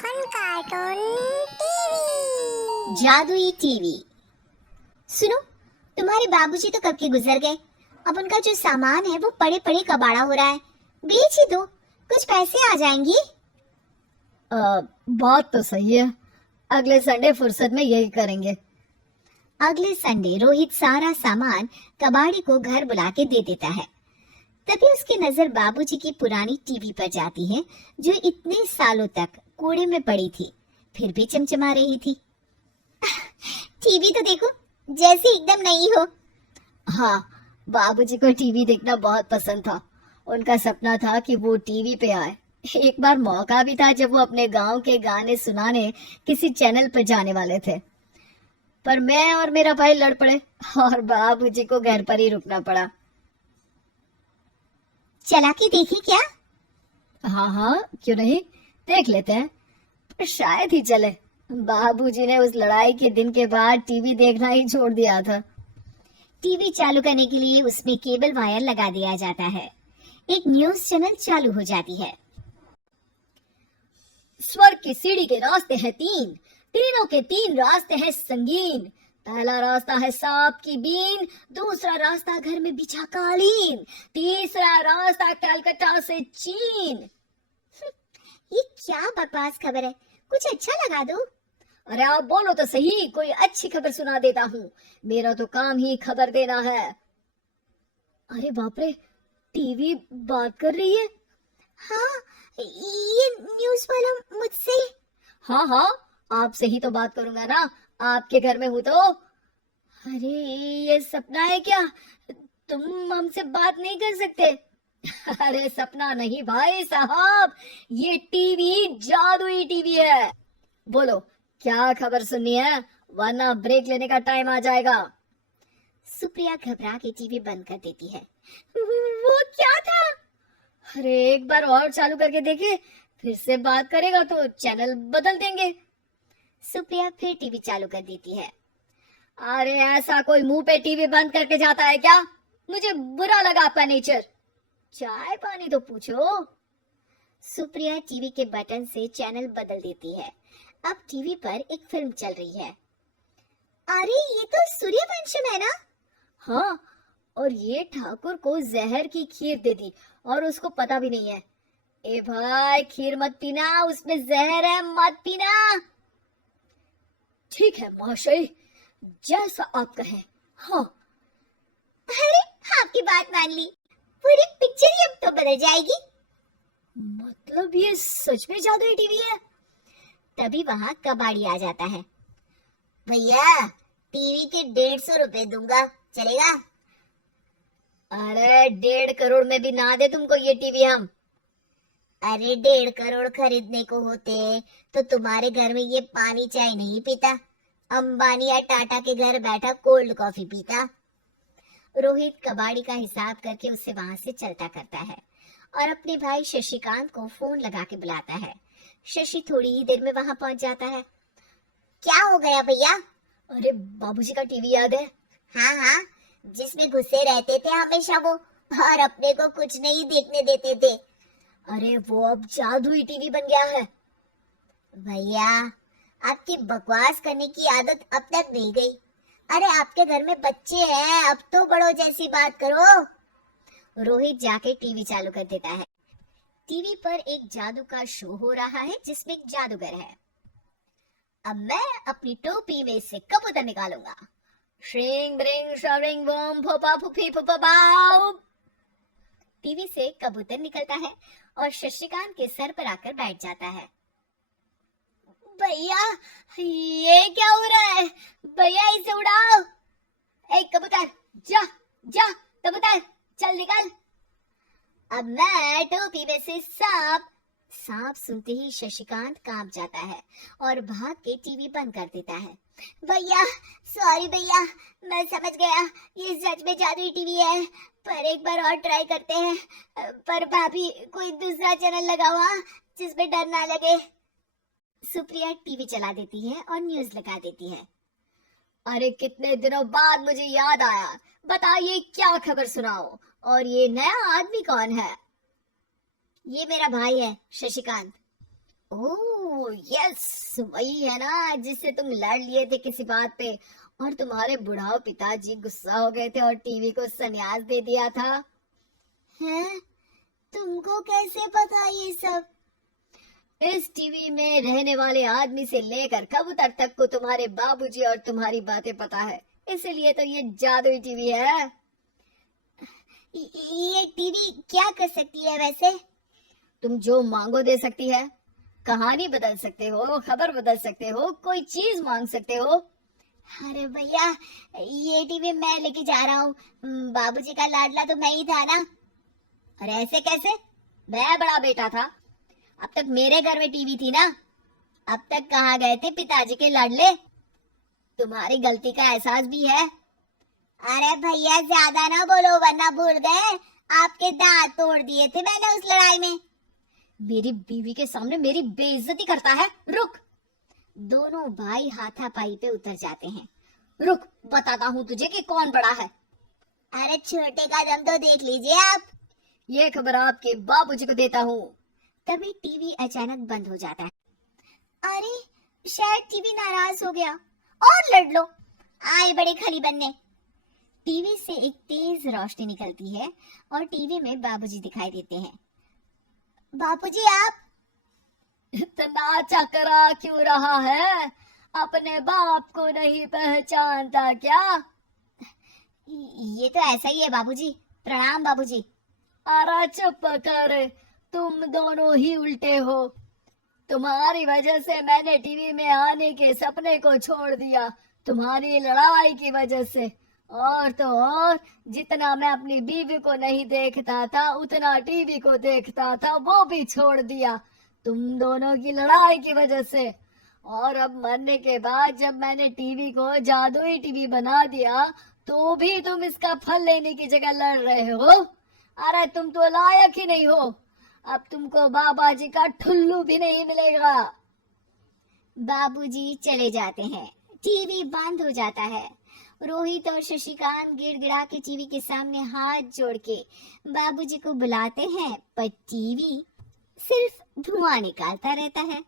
Fun cartoon TV. जादुई TV. सुनो, तुम्हारे बाबूजी तो कब के गुजर गए। अब उनका जो सामान है वो पड़े पड़े कबाड़ा हो रहा है। बेच ही दो, कुछ पैसे आ जाएंगी। बात तो सही है। अगले संडे फुर्सत में यही करेंगे। अगले संडे रोहित सारा सामान कबाड़ी को घर बुला के दे देता है। तभी उसकी नजर बाबूजी की पुरानी टीवी पर जाती है, जो इतने सालों तक कूड़े में पड़ी थी, फिर भी चमचमा रही थी। टीवी तो देखो, जैसे एकदम नई हो। हाँ, बाबूजी को टीवी देखना बहुत पसंद था। उनका सपना था कि वो टीवी पे आए। एक बार मौका भी था जब वो अपने गांव के गाने सुनाने किसी चैनल पर जाने वाले थे, पर मैं और मेरा भाई लड़ पड़े और बाबूजी को घर पर ही रुकना पड़ा। चला के देखे क्या? हाँ हाँ, क्यों नहीं, देख लेते हैं। पर शायद ही चले। बाबूजी ने उस लड़ाई के दिन के बाद टीवी देखना ही छोड़ दिया था। टीवी चालू करने के लिए उसमें केबल वायर लगा दिया जाता है। एक न्यूज चैनल चालू हो जाती है। स्वर्ग की सीढ़ी के रास्ते हैं तीन, तीनों के तीन रास्ते हैं संगीन। पहला रास्ता है सांप की बीन, दूसरा रास्ता घर में बिछा कालीन, तीसरा रास्ता कलकत्ता से चीन। ये क्या बकवास खबर है, कुछ अच्छा लगा दो। अरे आप बोलो तो सही, कोई अच्छी खबर सुना देता हूँ। मेरा तो काम ही खबर देना है। अरे बाप रे, टीवी बात कर रही है। हाँ, ये न्यूज वाला मुझसे। हाँ हाँ, आपसे ही तो बात करूंगा ना, आपके घर में हूँ तो। अरे ये सपना है क्या? तुम हमसे बात नहीं कर सकते? अरे सपना नहीं भाई साहब, ये टीवी जादुई टीवी है। बोलो क्या खबर सुननी है, वरना ब्रेक लेने का टाइम आ जाएगा। सुप्रिया घबरा के टीवी बंद कर देती है। वो क्या था? अरे एक बार और चालू करके देखे, फिर से बात करेगा तो चैनल बदल देंगे। सुप्रिया फिर टीवी चालू कर देती है। अरे ऐसा कोई मुंह पे टीवी बंद करके जाता है क्या? मुझे बुरा लगा आपका नेचर। चाय पानी तो पूछो। सुप्रिया टीवी के बटन से चैनल बदल देती है। अब टीवी पर एक फिल्म चल रही है। अरे ये तो सूर्यवंशम है ना? हाँ, और ये ठाकुर को जहर की खीर दे दी और उसको पता भी नहीं है। ए भाई, खीर मत पीना, उसमें जहर है, मत पीना। ठीक है महाशय, जैसा आप कहें। हाँ। अरे आपकी बात मान ली, पूरी पिक्चर ही अब तो बदल जाएगी। मतलब ये सच में जादुई टीवी है? तभी वहां कबाड़ी आ जाता है। भैया, टीवी के 150 रुपए दूंगा, चलेगा? अरे 1.5 करोड़ में भी ना दे तुमको ये टीवी हम। अरे 1.5 करोड़ खरीदने को होते तो तुम्हारे घर में ये पानी चाय नहीं पीता, अंबानी या टाटा के घर बैठा कोल्ड कॉफी पीता। रोहित कबाड़ी का हिसाब करके उससे वहां से चलता करता है और अपने भाई शशिकांत को फोन लगा के बुलाता है। शशि थोड़ी ही देर में वहां पहुंच जाता है। क्या हो गया भैया? अरे बाबूजी का टीवी याद है? हाँ हाँ, जिसमें घुसे रहते थे हमेशा वो, और अपने को कुछ नहीं देखने देते थे। अरे वो अब जादुई टीवी बन गया है। भैया, आपकी बकवास करने की आदत अब तक नहीं गई। अरे आपके घर में बच्चे हैं, अब तो बड़ों जैसी बात करो। रोहित जाके टीवी चालू कर देता है। टीवी पर एक जादू का शो हो रहा है जिसमें एक जादूगर है। अब मैं अपनी टोपी में से कबूतर निकालूंगा। श्रिंग ब्रिंग शरिंग बम फोपा फुफी फुफा बाउ। टीवी से कबूतर निकलता है और शशिकांत के सर पर आकर बैठ जाता है। भैया, ये क्या हो रहा है? भैया इसे उड़ाओ। ए कबूतर, जा जा, कबूतर चल निकल। अब मैं टोपी में से सांप सुनते ही शशिकांत कांप जाता है और भाग के टीवी बंद कर देता है। भैया, सॉरी भैया, मैं समझ गया ये सच में जादुई टीवी है, पर एक बार और ट्राई करते हैं। पर भाभी, कोई दूसरा चैनल लगाओ जिसमें डर ना लगे। सुप्रिया टीवी चला देती है और न्यूज लगा देती है। अरे कितने दिनों बाद मुझे याद आया, बताइए क्या खबर सुनाओ। और ये नया आदमी कौन है? ये मेरा भाई है शशिकांत। ओह, ओह यस, वही है ना जिससे तुम लड़ लिए थे किसी बात पे और तुम्हारे बुढ़ाओ पिताजी गुस्सा हो गए थे और टीवी को संन्यास दे दिया था। हैं? तुमको कैसे पता ये सब? इस टीवी में रहने वाले आदमी से लेकर कबूतर तक को तुम्हारे बाबूजी और तुम्हारी बातें पता है, इसीलिए तो ये जादुई टीवी है। ये टीवी क्या कर सकती है वैसे? तुम जो मांगो दे सकती है, कहानी बदल सकते हो, खबर बदल सकते हो, कोई चीज मांग सकते हो। अरे भैया, ये टीवी मैं लेके जा रहा हूँ। बाबूजी का लाडला तो मैं ही था ना। अरे ऐसे कैसे? मैं बड़ा बेटा था, अब तक मेरे घर में टीवी थी ना। अब तक कहाँ गए थे पिताजी के लाडले? तुम्हारी गलती का एहसास भी है। अरे भैया ज्यादा ना बोलो वरना भूल गए, आपके दांत तोड़ दिए थे मैंने उस लड़ाई में। मेरी बीवी के सामने मेरी बेइज्जती करता है, रुक। दोनों भाई हाथापाई पे उतर जाते हैं। रुक, बताता हूँ तुझे कि कौन बड़ा है। अरे छोटे का दम तो देख लीजिए आप। ये खबर आपके बाबूजी को देता हूँ। तभी टीवी अचानक बंद हो जाता है। अरे शायद टीवी नाराज हो गया। और लड़ लो, आए बड़े खली बनने। टीवी से एक तेज रोशनी निकलती है और टीवी में बाबूजी दिखाई देते हैं। बाबूजी आप इतना चकरा क्यों रहा है? अपने बाप को नहीं पहचानता क्या? ये तो ऐसा ही है बाबूजी। प्रणाम बाबूजी। अरे चुप कर, तुम दोनों ही उल्टे हो। तुम्हारी वजह से मैंने टीवी में आने के सपने को छोड़ दिया, तुम्हारी लड़ाई की वजह से। और तो और, जितना मैं अपनी बीवी को नहीं देखता था उतना टीवी को देखता था, वो भी छोड़ दिया तुम दोनों की लड़ाई की वजह से। और अब मरने के बाद जब मैंने टीवी को जादुई टीवी बना दिया तो भी तुम इसका फल लेने की जगह लड़ रहे हो। अरे तुम तो लायक ही नहीं हो, अब तुमको बाबा जी का ठुल्लू भी नहीं मिलेगा। बाबूजी चले जाते हैं, टीवी बंद हो जाता है। रोहित और शशिकांत गिड़गिड़ा के टीवी के सामने हाथ जोड़ के बाबूजी को बुलाते हैं, पर टीवी सिर्फ धुआं निकालता रहता है।